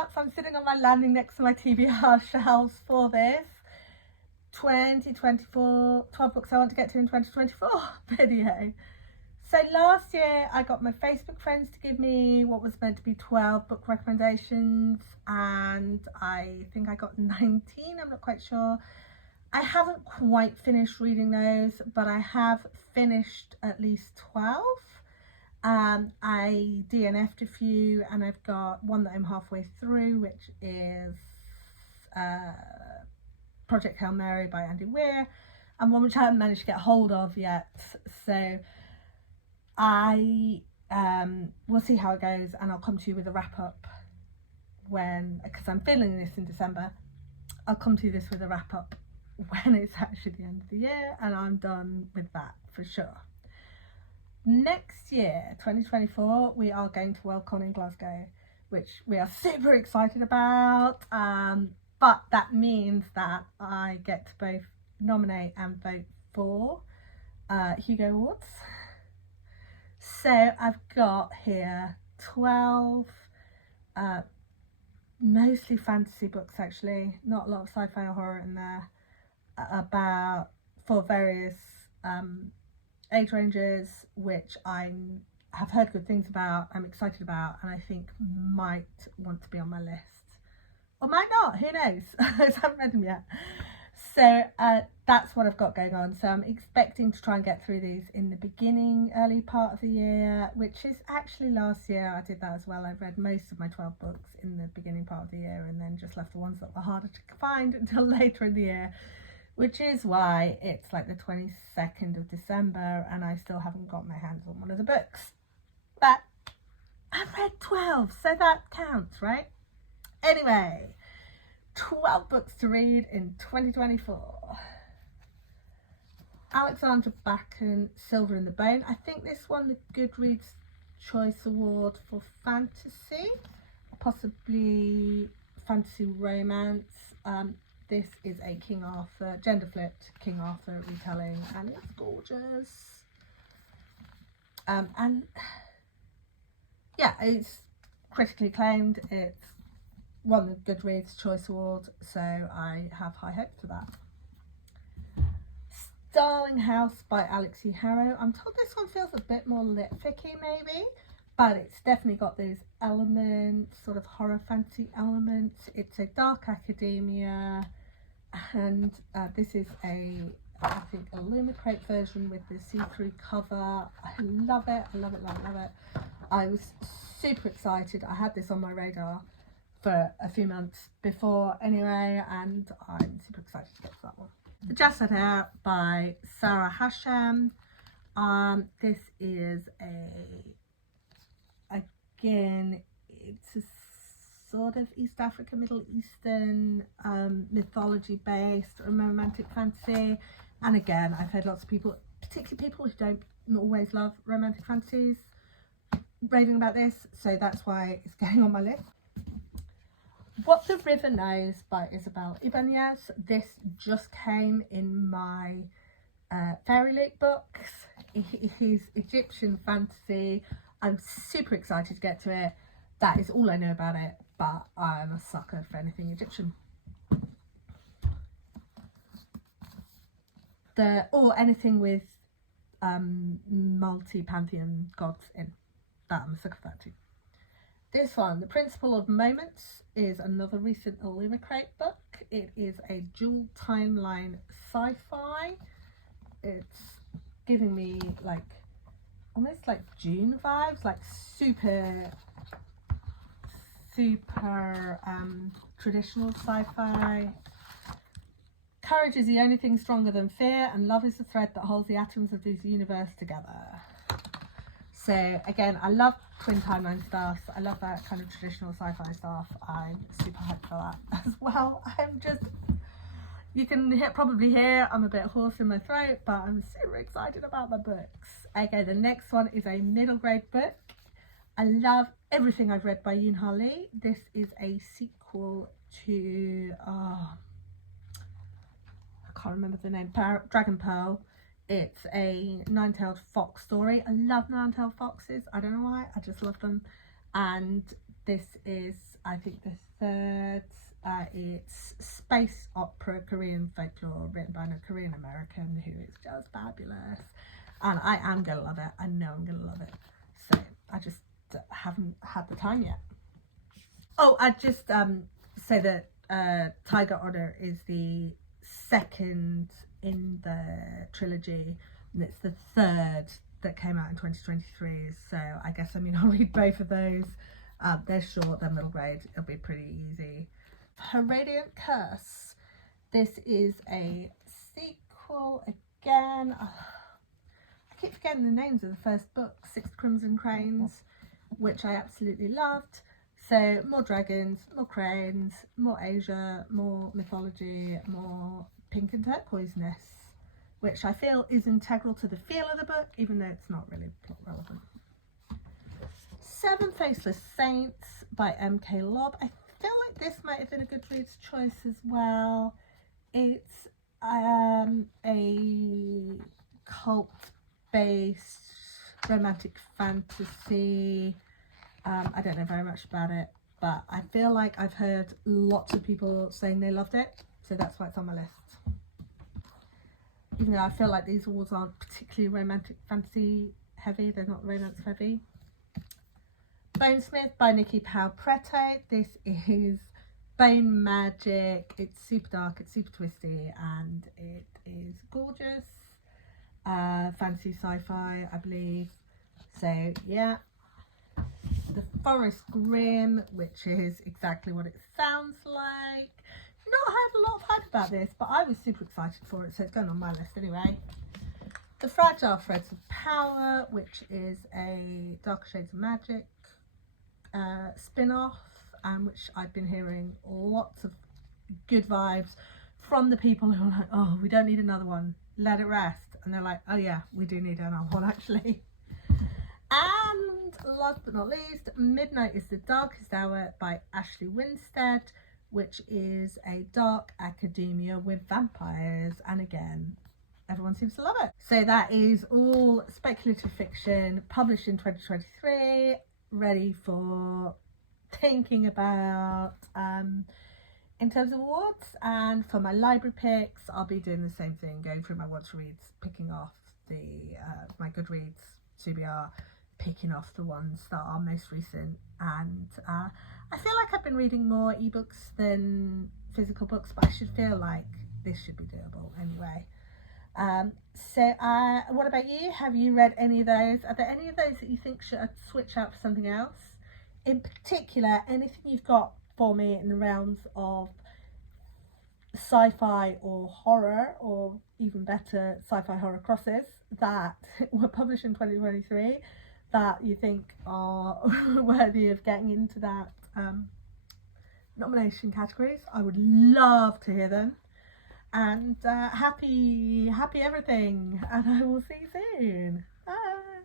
out. So I'm sitting on my landing next to my TBR shelves for this 2024 12 books I want to get to in 2024 video. So last year I got my Facebook friends to give me what was meant to be 12 book recommendations, and I think I got 19, I'm not quite sure. I haven't quite finished reading those, but I have finished at least 12. I DNF'd a few, and I've got one that I'm halfway through, which is Project Hail Mary by Andy Weir, and one which I haven't managed to get hold of yet. So I will see how it goes, and I'll come to you with a wrap up because I'm filming this in December. I'll come to this with a wrap up when it's actually the end of the year and I'm done with that for sure. Next year, 2024, we are going to WorldCon in Glasgow, which we are super excited about, but that means that I get to both nominate and vote for Hugo Awards. So I've got here 12 mostly fantasy books, actually, not a lot of sci-fi or horror in there, for various age ranges, which I have heard good things about, I'm excited about, and I think might want to be on my list, or might not, who knows. I haven't read them yet. So that's what I've got going on. So I'm expecting to try and get through these in the early part of the year, which is actually last year I did that as well. I read most of my 12 books in the beginning part of the year and then just left the ones that were harder to find until later in the year, which is why it's like the 22nd of December and I still haven't got my hands on one of the books. But I've read 12, so that counts, right? Anyway, 12 books to read in 2024. Alexandra Bakken, Silver in the Bone. I think this won the Goodreads Choice Award for fantasy, possibly fantasy romance. This is a King Arthur, gender-flipped King Arthur retelling, and it's gorgeous. And yeah, it's critically acclaimed. It's won the Goodreads Choice Award, so I have high hopes for that. Darling House by Alexi Harrow. I'm told this one feels a bit more lit-ficky maybe, but it's definitely got those elements, sort of horror fantasy elements. It's a dark academia, and this is I think a Lumicrate version with the see-through cover. I love it, I love it, love it, love it. I was super excited. I had this on my radar for a few months before anyway, and I'm super excited to get to that one. Just Set Out by Sarah Hashem. This is again, it's a sort of East Africa, Middle Eastern mythology based romantic fantasy, and again I've heard lots of people, particularly people who don't always love romantic fantasies, raving about this, so that's why it's going on my list. What the River Knows by Isabel Ibanez. This just came in my Fairy League books. It is Egyptian fantasy. I'm super excited to get to it. That is all I know about it, but I'm a sucker for anything Egyptian. Or anything with multi-pantheon gods in. That I'm a sucker for that too. This one, The Principle of Moments, is another recent Illumicrate book. It is a dual timeline sci-fi. It's giving me like almost like June vibes, like super traditional sci-fi. Courage is the only thing stronger than fear, and love is the thread that holds the atoms of this universe together. So again, I love twin timeline stuff. I love that kind of traditional sci-fi stuff. I'm super hyped for that as well. I'm just, you can probably hear I'm a bit hoarse in my throat, but I'm super excited about the books. Okay, the next one is a middle grade book. I love everything I've read by Yoon-Ha Lee. This is a sequel to, I can't remember the name, Dragon Pearl. It's a nine-tailed fox story. I love nine-tailed foxes. I don't know why, I just love them. and this is, I think, the third. It's space opera Korean folklore written by a Korean American who is just fabulous, and I am gonna love it. I know I'm gonna love it, so I just haven't had the time yet. Oh, I just say that Tiger Honor is the second in the trilogy, and it's the third that came out in 2023, so I guess I'll read both of those. They're short, they're middle grade, it'll be pretty easy. Her Radiant Curse. This is a sequel again. I keep forgetting the names of the first book, Six Crimson Cranes, which I absolutely loved. So more dragons, more cranes, more Asia, more mythology, more pink and turquoiseness, which I feel is integral to the feel of the book, even though it's not really plot relevant. Seven Faceless Saints by M.K. Lobb. I feel like this might have been a Goodreads choice as well. It's a cult-based romantic fantasy. I don't know very much about it, but I feel like I've heard lots of people saying they loved it, so that's why it's on my list. Even though I feel like these awards aren't particularly romantic fantasy heavy, they're not romance heavy. Bonesmith by Nikki Powell-Prete. This is bone magic. It's super dark, it's super twisty, and it is gorgeous. Fantasy sci-fi, I believe. So yeah. The Forest Grimm, which is exactly what it sounds like. Not heard a lot of hype about this, but I was super excited for it, so it's going on my list anyway. The Fragile Threads of Power, which is a Darker Shades of Magic spin-off, which I've been hearing lots of good vibes from the people who are like, oh, we don't need another one, let it rest. And they're like, oh yeah, we do need another one actually. And last but not least, Midnight is the Darkest Hour by Ashley Winstead, which is a dark academia with vampires, and again, everyone seems to love it. So that is all speculative fiction published in 2023, ready for thinking about in terms of awards. And for my library picks, I'll be doing the same thing, going through my want to reads, picking off the my Goodreads CBR, picking off the ones that are most recent. And I feel like I've been reading more ebooks than physical books, but I should feel like this should be doable anyway. So what about you? Have you read any of those? Are there any of those that you think should switch out for something else? In particular, anything you've got for me in the realms of sci-fi or horror, or even better, sci-fi horror crosses that were published in 2023 that you think are worthy of getting into that nomination categories? I would love to hear them. And happy everything, and I will see you soon. Bye.